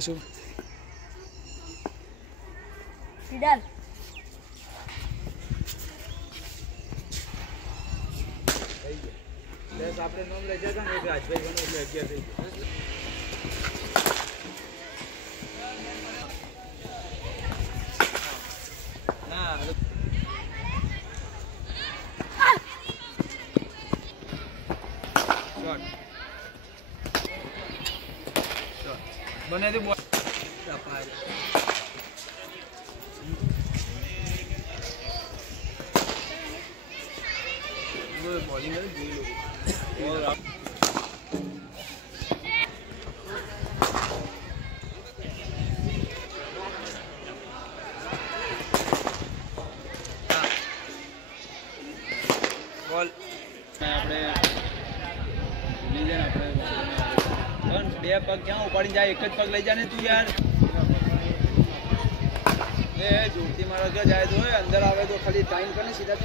શું સીડાલ બસ આપણે નામ લઈ જતા ને એક રાજભાઈ બનો એટલે 11 થઈ ગયો. બને તો બોલિંગ જોઈ લો બોલ આપણે બે પગ ક્યાં ઉપાડી જાય એક જ પગ લઈ જા ને તું યાર એ જોરથી મારો જો જાય તો અંદર આવે તો ખાલી ટાઈમ કરે સીધા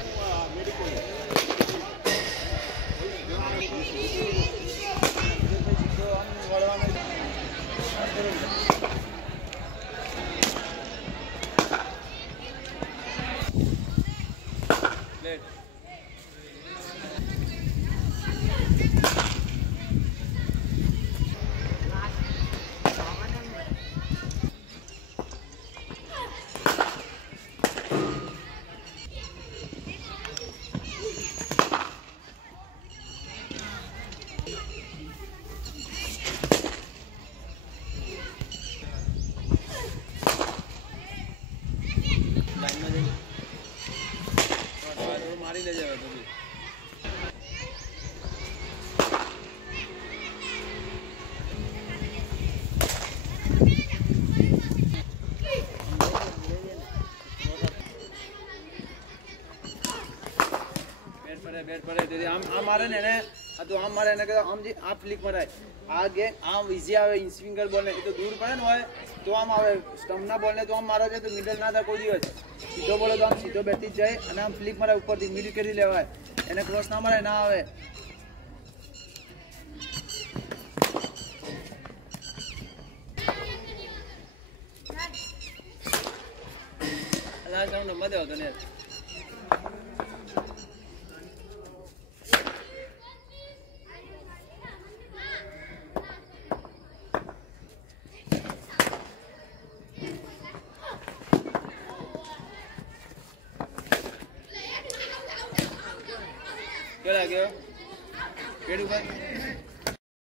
મેડિકલ મારી લેજે હવે તો બેટ પડે આમ મારે ને એને આ તો આમ મારે એને આમ જે આ ફ્લિક મરાય આ ગે આમ ઈઝી આવે ઇન્સ્વિંગર બોલ ને એ તો દૂર પડે ને હોય તો આમ આવે સ્ટમ્પના બોલ ને તો આમ મારો છે તો મિડલ ના થાય કોઈ દિવસ સીધો બોલે તો આમ સીધો બેઠી જ જાય અને આમ ફ્લિક મરાય ઉપરથી મિડ કરી લેવાય એને ક્રોસ ના મરાય ના આવે મજા આવતો ને क्या गया पेड़ ऊपर